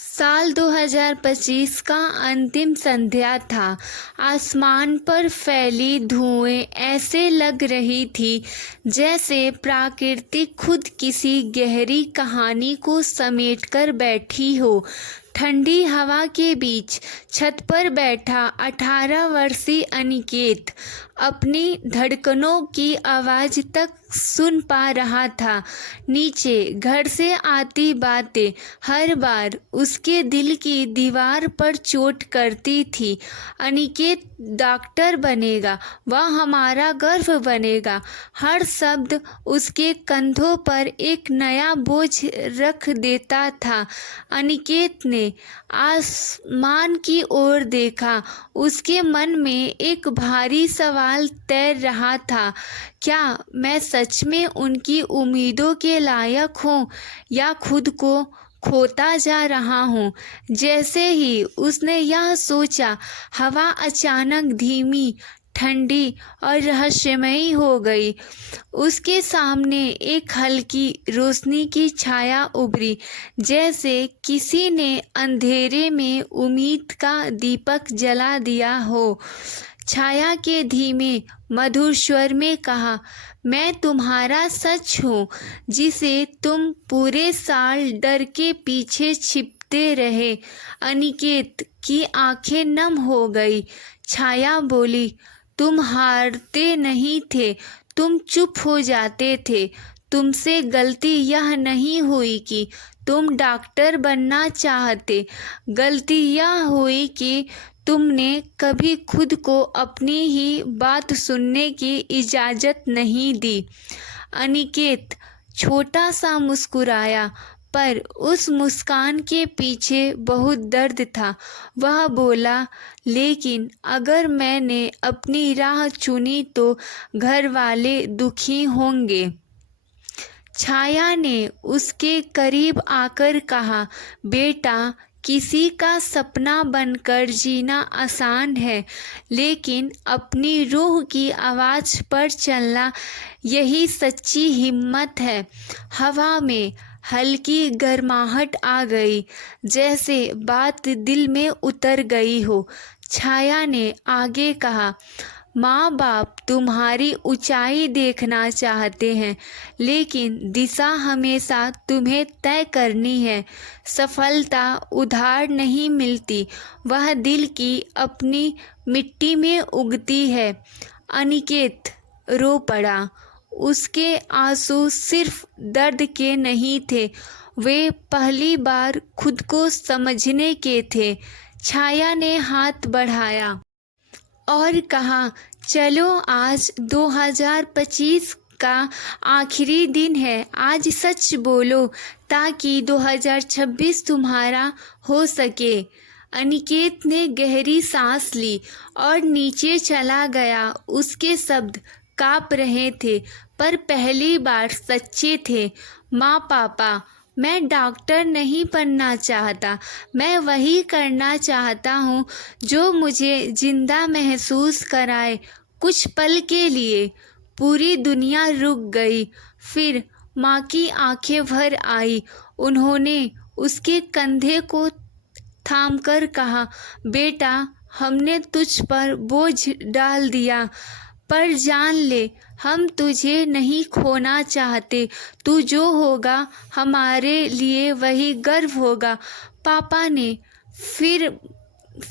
साल 2025 का अंतिम संध्या था। आसमान पर फैली धुएं ऐसे लग रही थी जैसे प्रकृति खुद किसी गहरी कहानी को समेटकर बैठी हो। ठंडी हवा के बीच छत पर बैठा 18 वर्षीय अनिकेत अपनी धड़कनों की आवाज़ तक सुन पा रहा था। नीचे घर से आती बातें हर बार उसके दिल की दीवार पर चोट करती थी। अनिकेत डॉक्टर बनेगा, वह हमारा गर्व बनेगा। हर शब्द उसके कंधों पर एक नया बोझ रख देता था। अनिकेत ने आसमान की ओर देखा। उसके मन में एक भारी सवाल तैर रहा था, क्या मैं सच में उनकी उम्मीदों के लायक हूँ या खुद को खोता जा रहा हूँ। जैसे ही उसने यह सोचा, हवा अचानक धीमी, ठंडी और रहस्यमयी हो गई। उसके सामने एक हल्की रोशनी की छाया उभरी, जैसे किसी ने अंधेरे में उम्मीद का दीपक जला दिया हो। छाया के धीमे मधुर स्वर में कहा, मैं तुम्हारा सच हूँ, जिसे तुम पूरे साल डर के पीछे छिपते रहे। अनिकेत की आंखें नम हो गई। छाया बोली, तुम हारते नहीं थे, तुम चुप हो जाते थे। तुमसे गलती यह नहीं हुई कि तुम डॉक्टर बनना चाहते, गलती यह हुई कि तुमने कभी खुद को अपनी ही बात सुनने की इजाज़त नहीं दी। अनिकेत छोटा सा मुस्कुराया, पर उस मुस्कान के पीछे बहुत दर्द था। वह बोला, लेकिन अगर मैंने अपनी राह चुनी तो घर वाले दुखी होंगे। छाया ने उसके करीब आकर कहा, बेटा, किसी का सपना बनकर जीना आसान है, लेकिन अपनी रूह की आवाज़ पर चलना यही सच्ची हिम्मत है। हवा में हल्की गर्माहट आ गई, जैसे बात दिल में उतर गई हो। छाया ने आगे कहा, माँ बाप तुम्हारी ऊंचाई देखना चाहते हैं, लेकिन दिशा हमेशा तुम्हें तय करनी है। सफलता उधार नहीं मिलती, वह दिल की अपनी मिट्टी में उगती है। अनिकेत रो पड़ा। उसके आंसू सिर्फ दर्द के नहीं थे, वे पहली बार खुद को समझने के थे। छाया ने हाथ बढ़ाया और कहा, चलो, आज 2025 का आखिरी दिन है। आज सच बोलो ताकि 2026 तुम्हारा हो सके। अनिकेत ने गहरी सांस ली और नीचे चला गया। उसके शब्द काँप रहे थे, पर पहली बार सच्चे थे। माँ पापा, मैं डॉक्टर नहीं बनना चाहता, मैं वही करना चाहता हूँ जो मुझे जिंदा महसूस कराए। कुछ पल के लिए पूरी दुनिया रुक गई, फिर माँ की आंखें भर आई। उन्होंने उसके कंधे को थामकर कहा, बेटा, हमने तुझ पर बोझ डाल दिया, पर जान ले, हम तुझे नहीं खोना चाहते। तू जो होगा हमारे लिए वही गर्व होगा। पापा ने फिर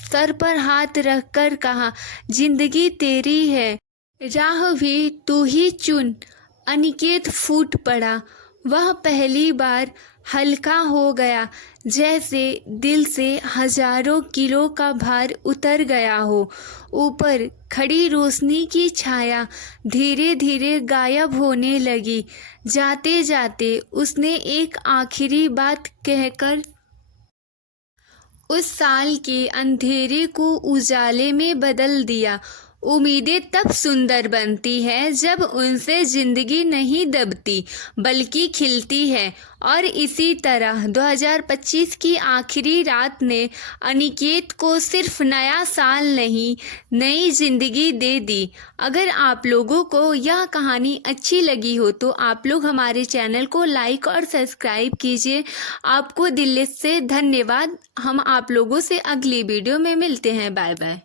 सर पर हाथ रखकर कहा, जिंदगी तेरी है, राह भी तू ही चुन। अनिकेत फूट पड़ा। वह पहली बार हल्का हो गया, जैसे दिल से हजारों किलो का भार उतर गया हो। ऊपर खड़ी रोशनी की छाया धीरे धीरे गायब होने लगी। जाते जाते उसने एक आखिरी बात कहकर उस साल के अंधेरे को उजाले में बदल दिया। उम्मीदें तब सुंदर बनती है जब उनसे जिंदगी नहीं दबती बल्कि खिलती है। और इसी तरह 2025 की आखिरी रात ने अनिकेत को सिर्फ नया साल नहीं, नई जिंदगी दे दी। अगर आप लोगों को यह कहानी अच्छी लगी हो तो आप लोग हमारे चैनल को लाइक और सब्सक्राइब कीजिए। आपको दिल से धन्यवाद। हम आप लोगों से अगली वीडियो में मिलते हैं। Bye bye.